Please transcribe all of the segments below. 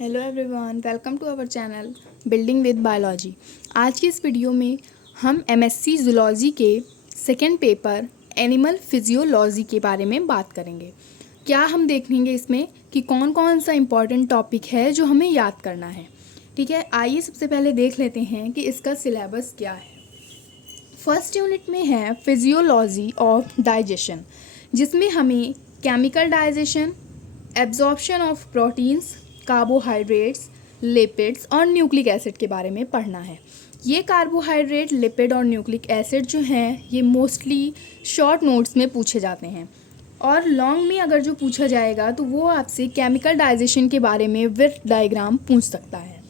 Hello everyone, welcome to our channel building with biology. आज की इस वीडियो में हम एमएससी जूलॉजी के सेकेंड पेपर एनिमल फिजियोलॉजी के बारे में बात करेंगे। क्या हम देखेंगे इसमें कि कौन कौन सा इम्पॉर्टेंट टॉपिक है जो हमें याद करना है। ठीक है, आइए सबसे पहले देख लेते हैं कि इसका सिलेबस क्या है। फर्स्ट यूनिट में है फिजियोलॉजी ऑफ डाइजेशन, जिसमें हमें chemical digestion, absorption of proteins, carbohydrates, lipids और न्यूक्लिक एसिड के बारे में पढ़ना है। ये कार्बोहाइड्रेट, लिपिड और न्यूक्लिक एसिड जो हैं ये मोस्टली शॉर्ट नोट्स में पूछे जाते हैं, और लॉन्ग में अगर जो पूछा जाएगा तो वो आपसे केमिकल डाइजेशन के बारे में विथ डायग्राम पूछ सकता है।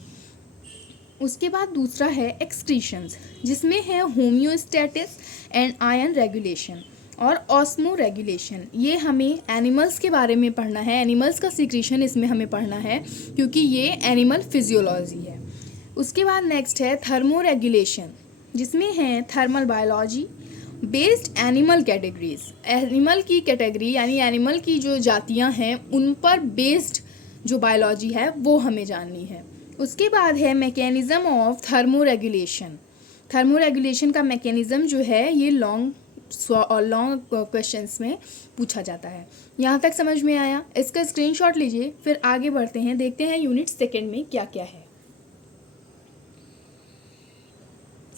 उसके बाद दूसरा है एक्सक्रीशंस, जिसमें है होम्योस्टैटिस एंड आयन रेगुलेशन और ऑस्मो रेगुलेशन। ये हमें एनिमल्स के बारे में पढ़ना है, एनिमल्स का सिक्रीशन इसमें हमें पढ़ना है क्योंकि ये एनिमल फिजियोलॉजी है। उसके बाद नेक्स्ट है थर्मो रेगुलेशन, जिसमें है thermal biology based animal categories. Animal की कैटेगरी यानी एनिमल की जो जातियाँ हैं उन पर बेस्ड जो बायोलॉजी है वो हमें जाननी है। उसके बाद है mechanism of thermo regulation. Thermo regulation का मैकेनिज़्म जो है ये लॉन्ग क्वेश्चंस में पूछा जाता है। यहाँ तक समझ में आया? इसका स्क्रीनशॉट लीजिए, फिर आगे बढ़ते हैं, देखते हैं यूनिट सेकेंड में क्या क्या है।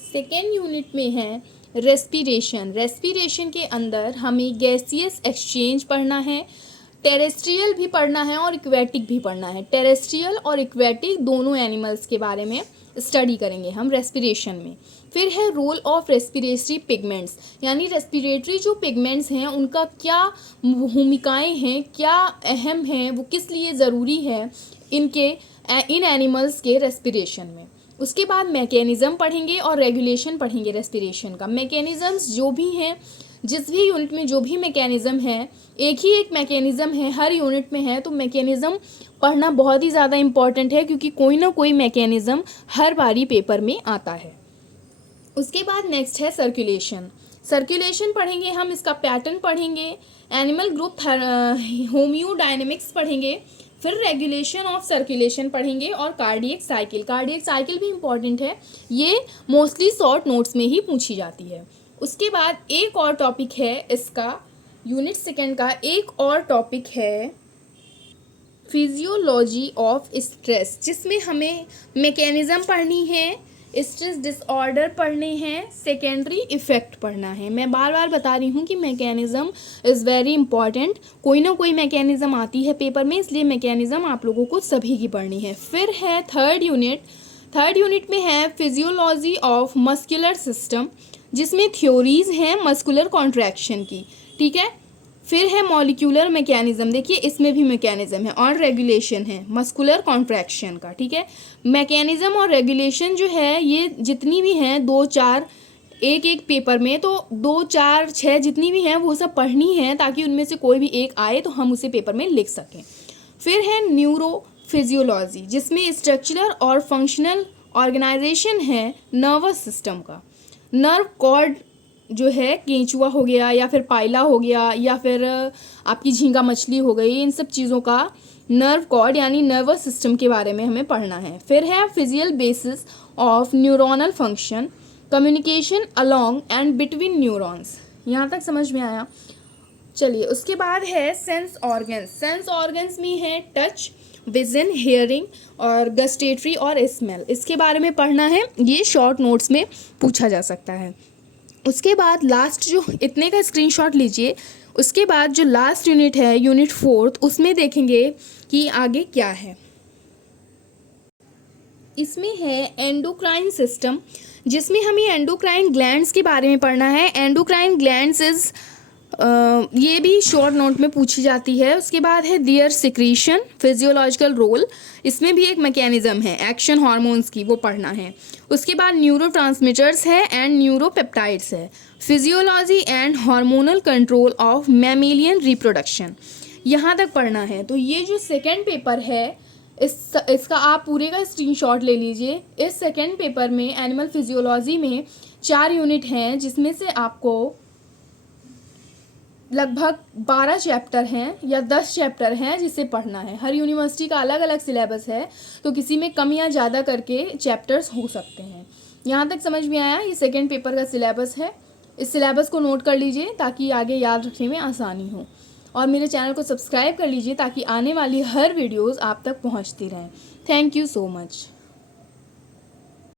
सेकेंड यूनिट में है रेस्पिरेशन। रेस्पिरेशन के अंदर हमें गैसियस एक्सचेंज पढ़ना है, टेरेस्ट्रियल भी पढ़ना है और इक्वेटिक भी पढ़ना है। टेरेस्ट्रियल और इक्वेटिक दोनों एनिमल्स के बारे में स्टडी करेंगे हम रेस्पिरेशन में। फिर है रोल ऑफ रेस्पिरेटरी पिगमेंट्स, यानी रेस्पिरेटरी जो पिगमेंट्स हैं उनका क्या भूमिकाएं हैं, क्या अहम हैं, वो किस लिए ज़रूरी है इन एनिमल्स के रेस्पिरेशन में। उसके बाद मैकेनिज़्म पढ़ेंगे और रेगुलेशन पढ़ेंगे रेस्पिरेशन का। मैकेनिज़म्स जो भी हैं, जिस भी यूनिट में जो भी मैकेनिज़्म है, एक ही एक मैकेनिज़्म है हर यूनिट में है, तो मैकेनिज़्म पढ़ना बहुत ही ज़्यादा इम्पॉर्टेंट है क्योंकि कोई ना कोई मैकेनिज़्म हर बारी पेपर में आता है। उसके बाद नेक्स्ट है सर्कुलेशन। सर्कुलेशन पढ़ेंगे हम, इसका पैटर्न पढ़ेंगे, एनिमल ग्रुप होम्योडायनेमिक्स पढ़ेंगे, फिर रेगुलेशन ऑफ सर्कुलेशन पढ़ेंगे और कार्डियक साइकिल। कार्डियक साइकिल भी इम्पॉर्टेंट है, ये मोस्टली शॉर्ट नोट्स में ही पूछी जाती है। उसके बाद एक और टॉपिक है इसका, यूनिट सेकेंड का एक और टॉपिक है फिजियोलॉजी ऑफ स्ट्रेस, जिसमें हमें मैकेनिज़्म पढ़नी है, स्ट्रेस डिसऑर्डर पढ़ने हैं, सेकेंडरी इफ़ेक्ट पढ़ना है। मैं बार बार बता रही हूँ कि मैकेनिज़्म इज़ वेरी इंपॉर्टेंट, कोई ना कोई मैकेनिज़्म आती है पेपर में, इसलिए मैकेनिज़्म आप लोगों को सभी की पढ़नी है। फिर है थर्ड यूनिट में है फिजियोलॉजी ऑफ मस्कुलर सिस्टम, जिसमें थ्योरीज हैं मस्कुलर कॉन्ट्रैक्शन की। ठीक है, फिर है मॉलिक्यूलर मैकेनिज़्म, देखिए इसमें भी मैकेनिज़्म है और रेगुलेशन है मस्कुलर कॉन्ट्रैक्शन का। ठीक है, मैकेनिज़्म और रेगुलेशन जो है ये जितनी भी हैं 2-4 एक एक पेपर में, तो 2-4-6 जितनी भी हैं वो सब पढ़नी है ताकि उनमें से कोई भी एक आए तो हम उसे पेपर में लिख सकें। फिर है न्यूरो फिजियोलॉजी, जिसमें स्ट्रक्चरल और फंक्शनल ऑर्गेनाइजेशन है नर्वस सिस्टम का। नर्व कॉर्ड जो है केंचुआ हो गया या फिर पाइला हो गया या फिर आपकी झींगा मछली हो गई, इन सब चीज़ों का नर्व कॉर्ड यानी नर्वस सिस्टम के बारे में हमें पढ़ना है। फिर है physical basis of neuronal function, communication along and between neurons. यहाँ तक समझ में आया? चलिए, उसके बाद है सेंस ऑर्गन्स। सेंस ऑर्गन्स में है टच, विजन, हियरिंग और गस्टेटरी और स्मेल। इसके बारे में पढ़ना है, ये शॉर्ट नोट्स में पूछा जा सकता है। उसके बाद लास्ट जो इतने का स्क्रीनशॉट लीजिए, उसके बाद जो लास्ट यूनिट है यूनिट फोर्थ, उसमें देखेंगे कि आगे क्या है। इसमें है एंडोक्राइन सिस्टम, जिसमें हमें एंडोक्राइन ग्लैंड्स के बारे में पढ़ना है। एंडोक्राइन ग्लैंड्स इज ये भी शॉर्ट नोट में पूछी जाती है। उसके बाद है दियर सिक्रीशन, फिजियोलॉजिकल रोल, इसमें भी एक मैकेनिज़्म है एक्शन हार्मोन्स की, वो पढ़ना है। उसके बाद न्यूरोट्रांसमीटर्स है एंड न्यूरोपेप्टाइड्स है, physiology and hormonal control of mammalian reproduction, यहाँ तक पढ़ना है। तो ये जो सेकेंड पेपर है इसका आप पूरे का स्क्रीनशॉट ले लीजिए। इस सेकेंड पेपर में एनिमल फिजियोलॉजी में 4 यूनिट हैं, जिसमें से आपको लगभग 12 चैप्टर हैं या 10 चैप्टर हैं जिसे पढ़ना है। हर यूनिवर्सिटी का अलग अलग सिलेबस है, तो किसी में कम या ज़्यादा करके चैप्टर्स हो सकते हैं। यहाँ तक समझ में आया? ये सेकेंड पेपर का सिलेबस है। इस सिलेबस को नोट कर लीजिए ताकि आगे याद रखने में आसानी हो, और मेरे चैनल को सब्सक्राइब कर लीजिए ताकि आने वाली हर वीडियोज़ आप तक पहुँचती रहें। Thank you so much.